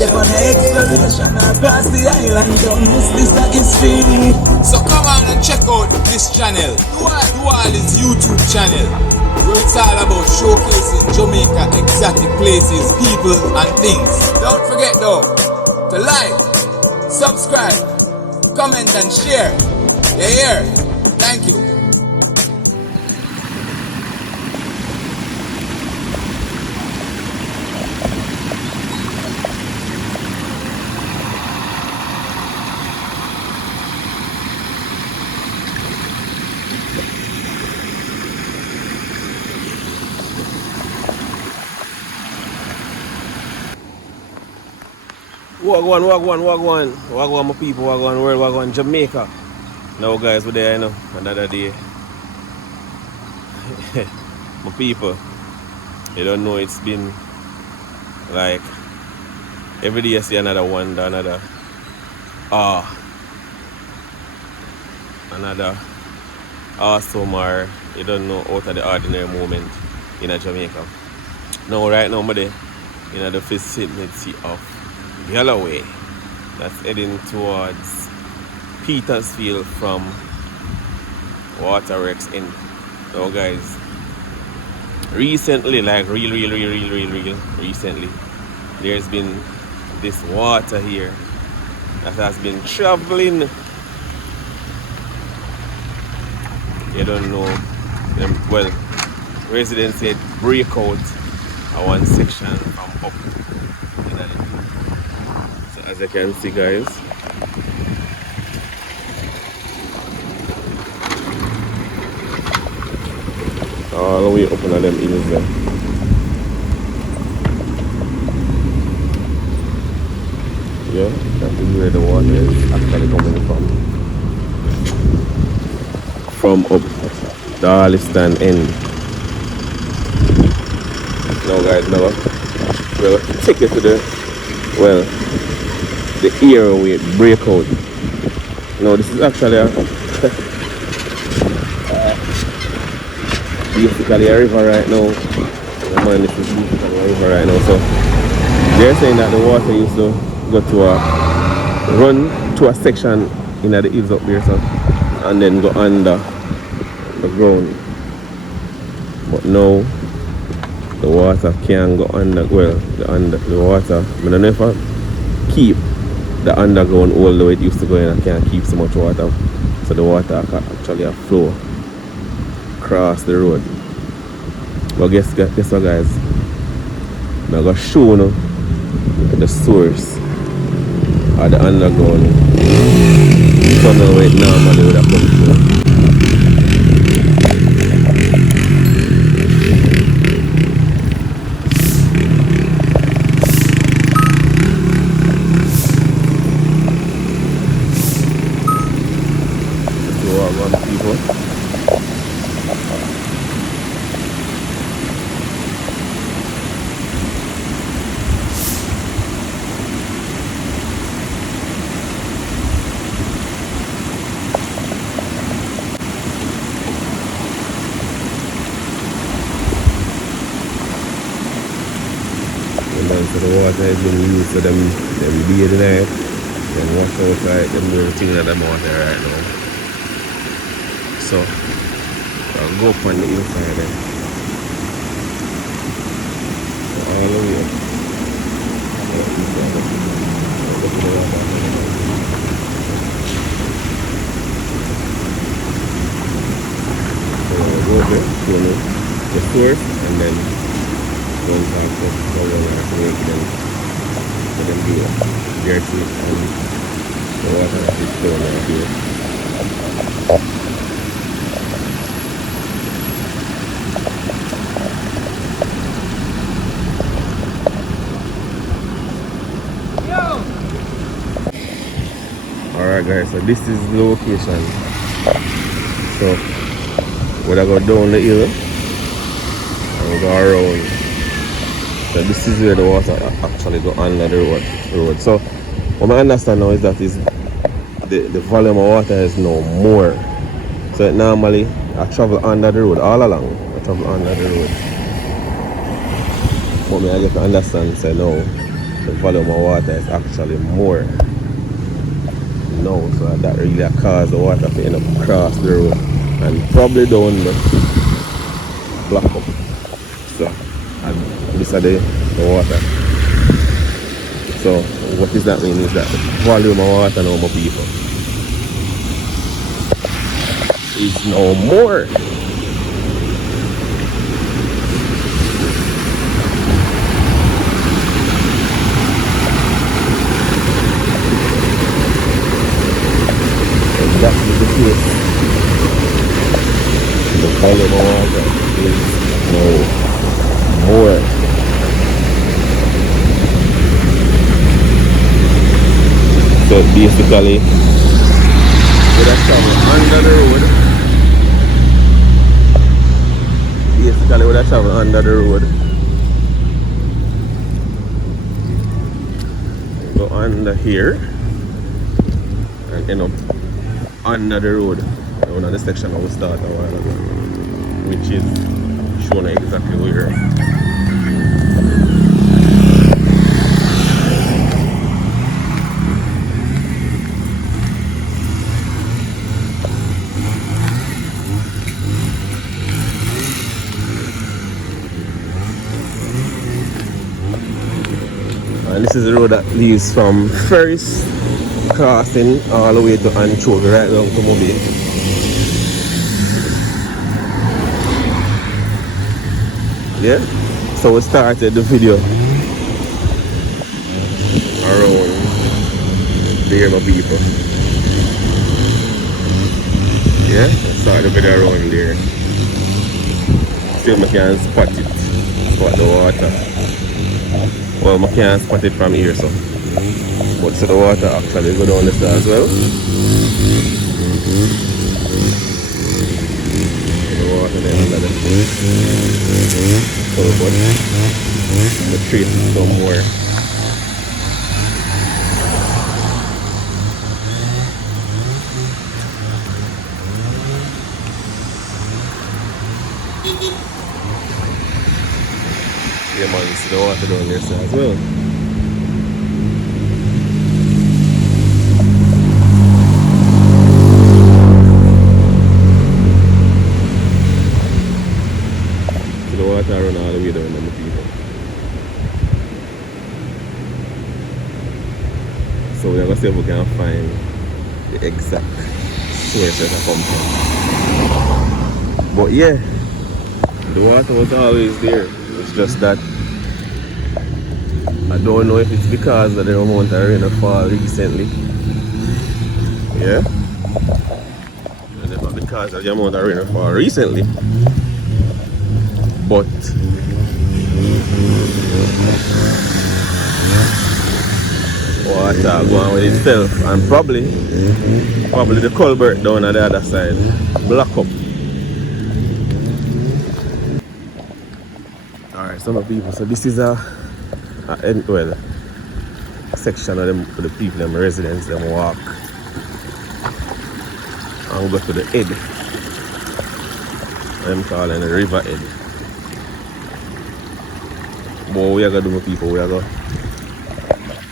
there on an exploration across the island. Don't miss this history. So come on and check out this channel. Duali's YouTube channel. Where it's all about showcasing Jamaica exotic places, people and things. Don't forget though to like, subscribe, comment and share. Yeah. Thank you. Wagwan my people, wagwan world, wagwan Jamaica. Now guys, we're there, you know, another day. My people, you don't know, it's been like every day I see another wonder, another awesome, or you don't know, out of the ordinary moment in a Jamaica. Now right now I'm there in the vicinity of Galloway. That's heading towards Petersfield from Waterworks in. Now guys, recently, like real recently, there's been this water here that has been traveling. You don't know, well, residents said break out one section from up. So as you can see guys, all the way up on them hills there. Yeah, that is where the water is actually coming from up the Harleston end. Now guys, now we'll take it to the airway breakout. Now this is actually basically a river right now. Man, this is basically a river right now. So they're saying that the water used to go to run to a section in the hills up there, so, and then go under the ground. But now the water can't go under. Well, the water, I don't know if I keep the underground all the way it used to go in. I can't keep so much water, so the water can actually flow across the road. But guess what guys, I'm going to show you the source of the underground tunnel where it normally would have come through. So the water has been used to them bathing there and wash out like them everything that them water right now. So I'll go up on the inside there. So all the way up. So I'll go there, show you the source, and then going back to the way for them to their feet and the water that is flowing right here. Alright guys, so this is the location. So we're gonna go down the hill and go around. So this is where the water actually go under the road. So what I understand now is that the volume of water is now more. So normally I travel under the road all along. I travel under the road. But I get to understand, so now the volume of water is actually more now, so that really caused the water to end up across the road and probably down the block up. So, and this is the water. So what does that mean is that the volume of water now, my people, is no more. Exactly the case. The volume of water is no more. So basically, would have traveled under the road. Basically, would have traveled under the road. Go under here and end up under the road. On the section of the start a while ago, which is showing exactly where. And this is the road that leads from Ferris Crossing all the way to Anchovy, right down to Mobile. Yeah, so we started the video around there, my people. Yeah, started the video around there. Still I can spot it, spot the water. Well, I can't spot it from here, so. But so the water actually go down this as well. The water there under the but the trace is somewhere. Yeah man, you see the water down there as well. Run all the way down on the people. So we're gonna see if we can find the exact source that I come from. But yeah, the water was always there. It's just that I don't know if it's because of the amount of rain that fall recently. Yeah. And if it's because of the amount of rain that fall recently. But water going with itself, and probably the culvert down on the other side block up. Alright, some of the people, so this is a section of them for the people, them residents, them walk and go to the head. I'm calling the river head. But we are going to do, people, we are going to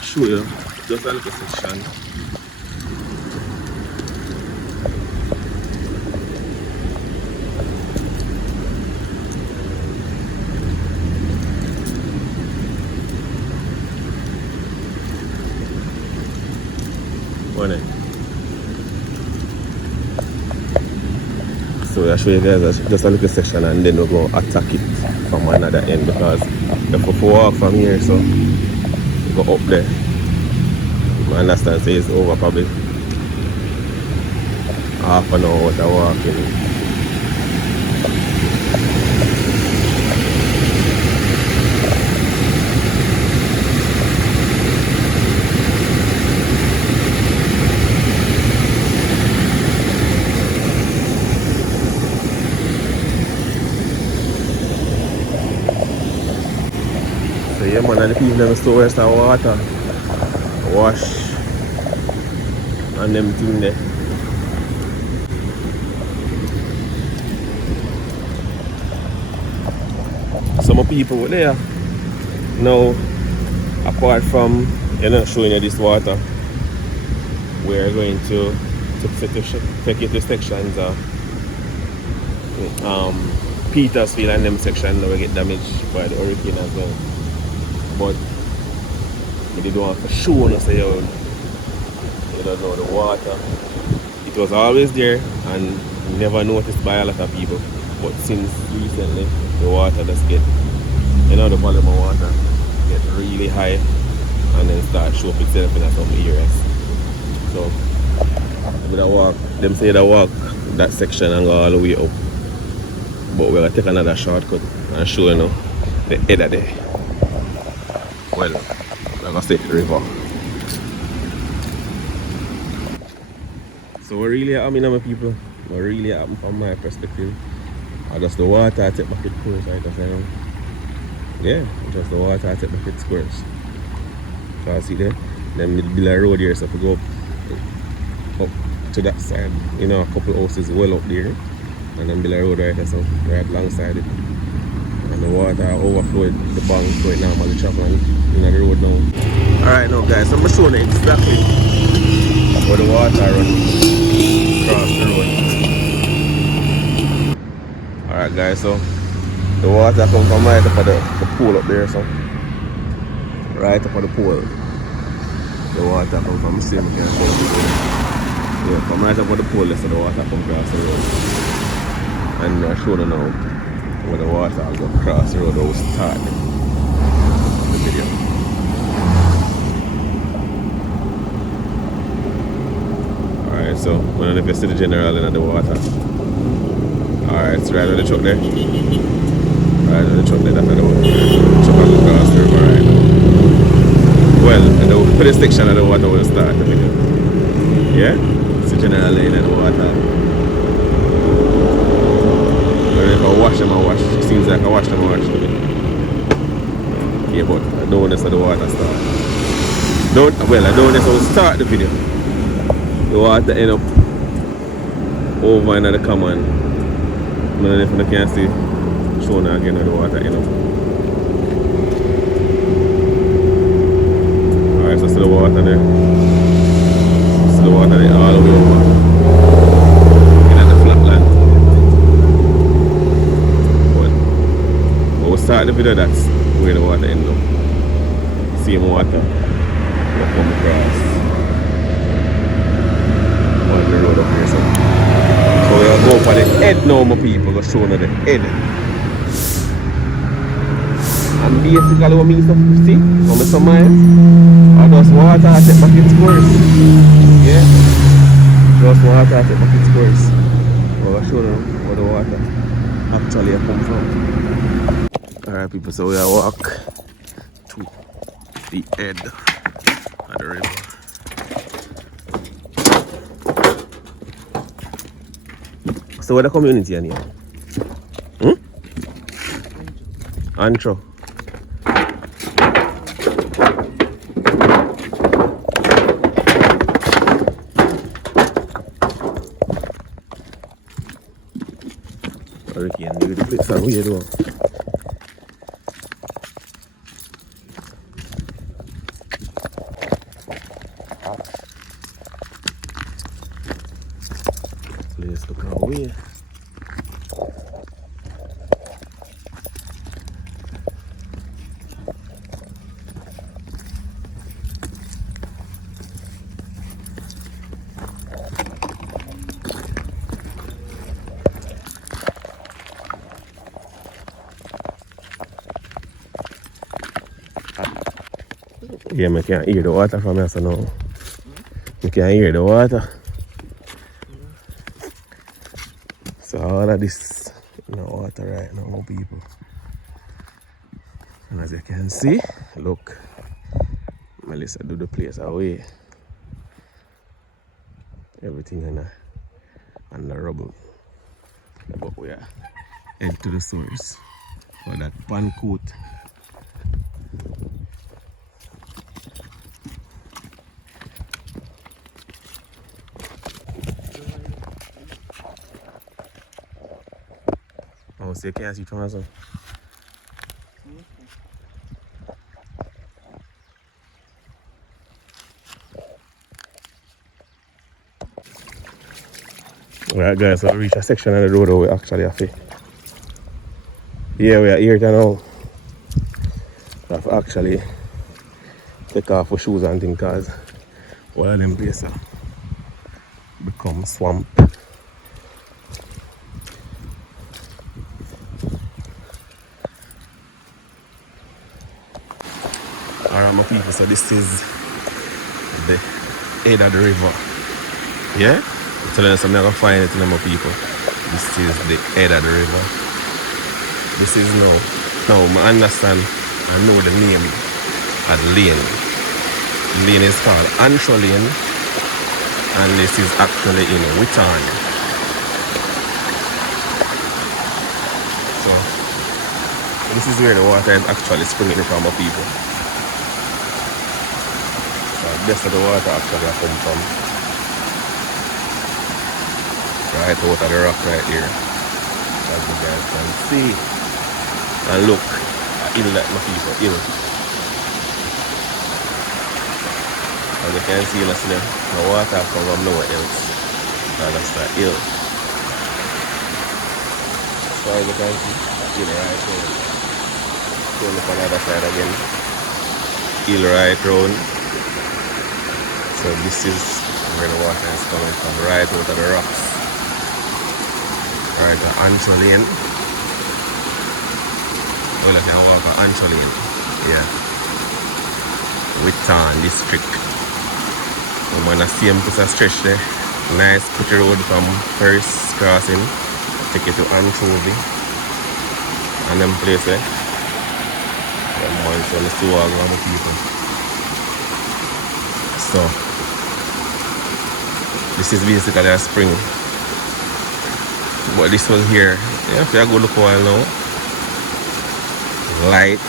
show you just a little section. So I'll show you guys just a little section and then we'll go attack it from another end, because if we walk from here, so we go up there. I understand, so it's over probably half an hour without walking. Yeah man, and the people never store rest of water, wash and them thing there. Some people were there. Now apart from showing you this water, we're going to take you to sections of Petersfield and them sections that will get damaged by the hurricane as well. But they don't have to show us you don't know the water. It was always there and never noticed by a lot of people. But since recently the water just get the volume of water get really high and then start show up itself in some areas. So with a walk, them say the walk that section and go all the way up. But we're gonna take another shortcut and show you the head of there. Well, we're gonna take the river. So what really happening, my people? What really happened from my perspective? I just the water I take back its course, right? Yeah, just the water I take back its course. So I see there, then middle of road here, so if we go up to that side, a couple houses well up there, and then below road right there, so right alongside it. And the water overflowed the bank, so it normally travel in the road now. Alright now guys, so I'm showing you exactly where the water runs across the road. Alright guys, so the water comes from right up at the pool up there, so right up at the pool. The water comes from the same kind of yeah, from right up at the pool, so the water comes across the road. And I'll show you now where the water will go across the road will start the video. Alright, so we don't know if you see the general in the water. Alright, it's right on the truck there. Right on the truck there, that's the truck will cross the river right now. Well, and the section of the water will start the video. Yeah? It's the general lane in the water. If I wash them, I wash. It seems like I wash them, I wash them. Yeah, but I don't want to see the water start. I don't want to start the video. The water end up over in the common. I don't know if you can see. Show now again how the water end up. Alright, so see the water there. See the water there all the way over. Start the video, that's where the water ends up. Same water will come across on the road up here. So we'll go for the head now, my people. Go show you the head. And basically what means to see, on the summarize, or just water I take back its course. Yeah? Just water I take back its course. We'll show you where the water actually comes from. Alright people, so we are walk to the head of the river. So where the community in here? Antro. Hurricane, the place are weird though. Let's look away. Yeah, I can't hear the water from here, so now I can't hear the water. So all of this in the water right now, people. And as you can see, look, Melissa do the place away. Everything on the rubble. But we are head to the source for that pan coat. Oh, so you can't see from us. Alright guys, so we reach a section of the road where we actually have to. Yeah, we are here now. We have to actually take off our shoes and things because one of them places become swamp. Alright my people, so this is the head of the river. Yeah? So then I'm gonna find it in my people. This is the head of the river. This is now I understand I know the name of the lane. The lane is called Antro Lane and this is actually in Witton. So this is where the water is actually springing from my people. So that's where the water actually come from. Right out of the rock right here. As you guys can see. And look, hill that my people, hill. As you can see, the water comes from nowhere else. And that's the hill. So as you can see, that hill right round. So look on the other side again. Hill right round. So this is where the water is coming from, right out of the rocks. Right on Antro Lane. Well, I can walk on Antro Lane. Yeah. Witton district. I'm on the same piece of stretch there. Nice pretty road from first crossing. Take it to Anchovy. And them place there. I'm on to see all the people. So this is basically a spring. But this one here, yeah, if you go look a while now, light.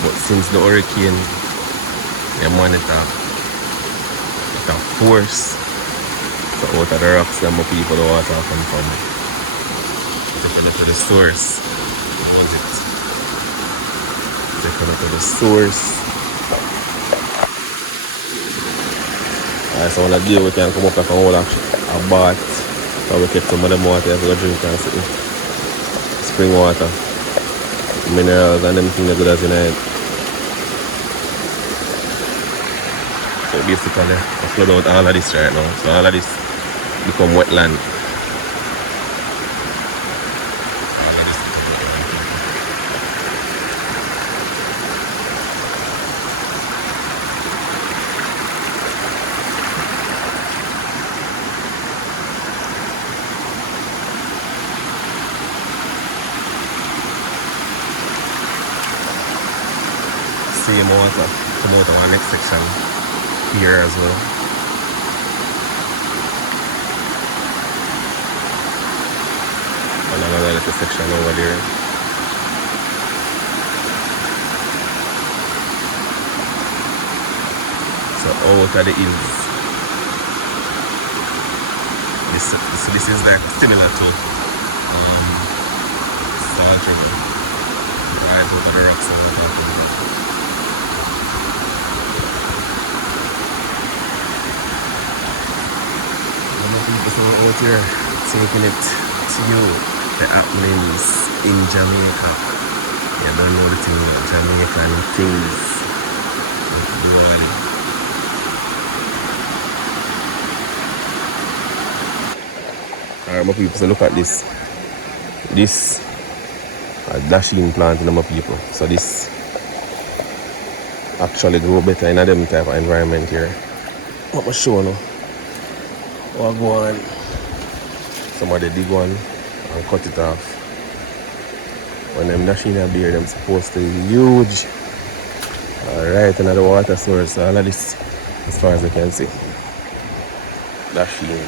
But since the hurricane, they monitor it a force. So out of the rocks, them people the water come from. Take a look at the source. What was it? Take a look at the source. Alright, so on a day we can come up like a bath. So we get some of them water to drink and see. Spring water, minerals and them things that good as in it. So basically I flood out all of this right now. So all of this become wetland. Same water come out of our next section here as well. And another little section over there. So out of the hills. This is like similar to Salt River. Right out of the rocks and all. So out here taking it to you, the happenings in Jamaica. You don't know the thing about Jamaican things. Alright my people, so look at this. This a dashing plant in my people. So this actually grow better in a them type of environment here. I'm going to show you now. What go on? Somebody dig one and cut it off. When them dashing a beer, them supposed to be huge. Right into the water source. All of this, as far as I can see. Dashing.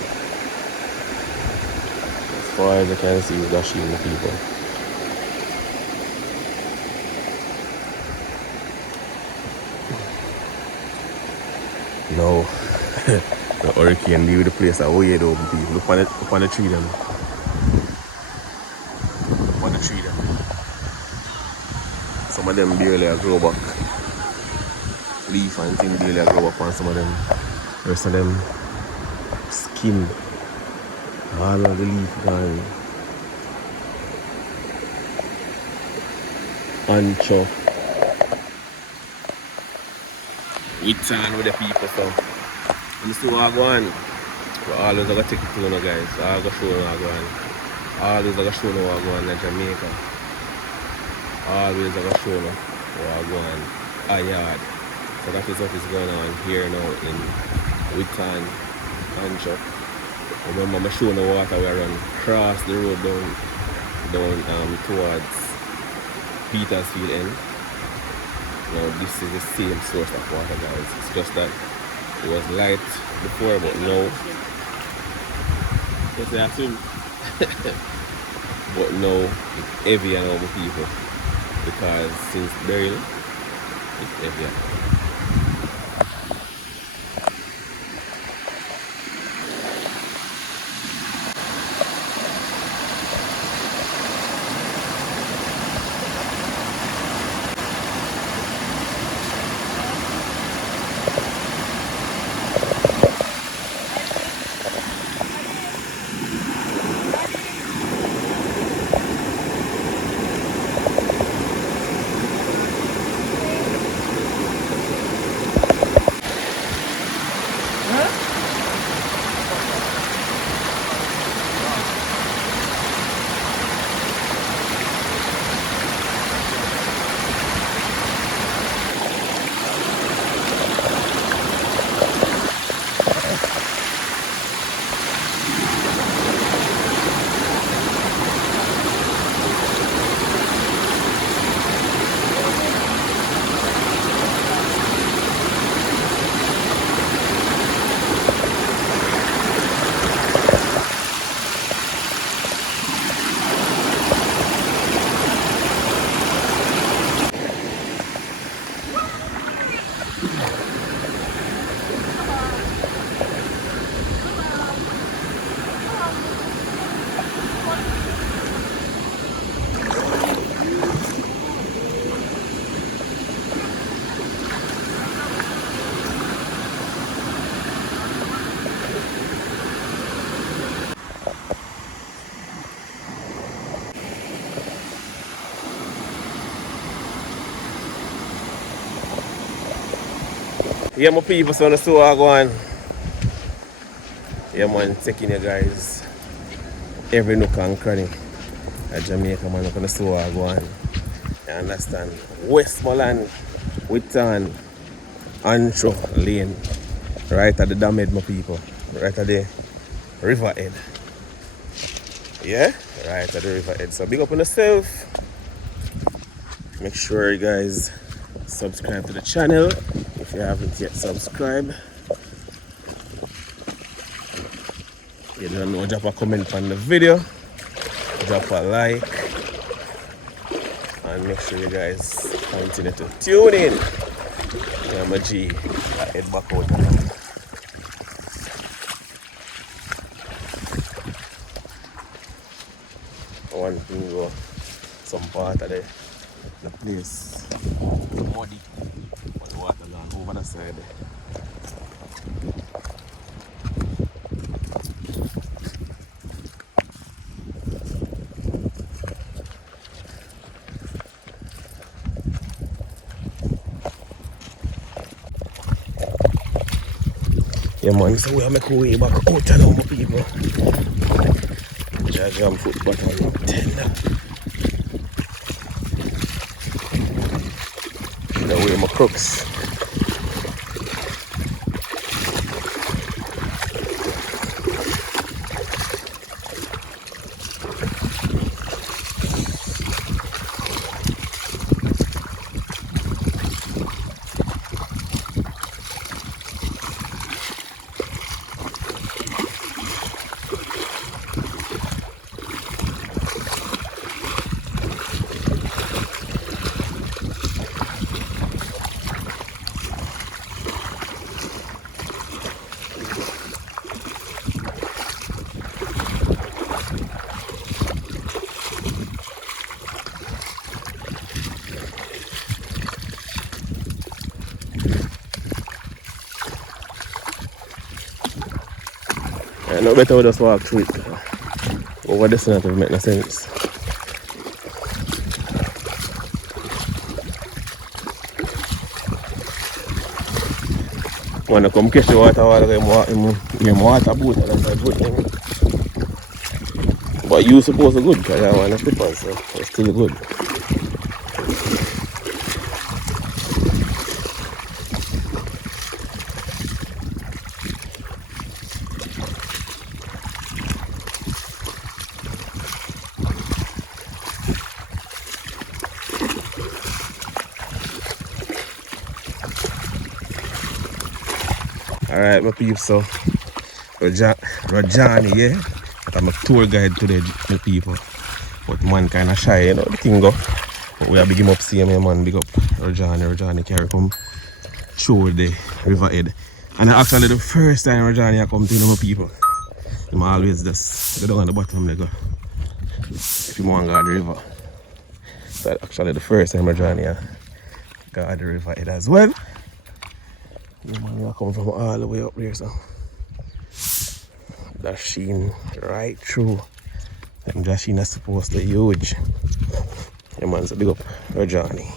As far as I can see, dashing the people. No. The hurricane leave the place away though, people. Look on the tree them. Look on the tree them. Some of them barely grow back. Leaf and thing barely grow back on some of them. The rest of them skin. All of the leaf gone. Ancho. We turn with the people, so you see what I go on. We always gotta take it to you guys. I gotta show you what I go on. Always gotta show you what I go on in Jamaica. Always gotta show you what I go on a yard. So that is what is going on here now in Witton, Ancho. Remember, I'm showing the water we run across the road down towards Petersfield end. Now this is the same source of water, guys. It's just that it was light before, but now yes, I assume. But now it's heavier now with people because since burial it's heavier. Yeah, my people, so that's how I go on. Yeah, man, taking you guys every nook and cranny at Jamaica, man. I'm gonna see how I go on. You understand? Westmoreland, Witton, Ancho Lane, right at the damage, my people. Right at the river head. Yeah, right at the river head. So big up on yourself. Make sure you guys subscribe to the channel if you haven't yet subscribed. You don't know, drop a comment on the video, drop a like, and make sure you guys continue to tune in. Yeah, my G, I head back out now. One thing go, some part of the place muddy, but the water gone over the side. Yeah, man, so we make our way back out now, my people. Jam foot bottom 10. The way my crooks. Alright, no better we just walk through it. Over this not make no sense. When I come catch the water, I'm water boat, that's a good thing. But you suppose it's good because I want to slippers, so it's still good. Alright, my peeps, so Rajani, yeah? I'm a tour guide today, my people. But man kind of shy, you know, the thing go. But we are big him up, see him, man, big up Rajani carry come show the riverhead. And actually the first time Rajani I come to my people, I'm always just go down on the bottom there go. If you want to go the river. So actually the first time Rajani I got the riverhead as well. Yeah, man, I come from all the way up there, so dashing right through. And dashing is supposed to be huge. Yeah, man, so big up our journey.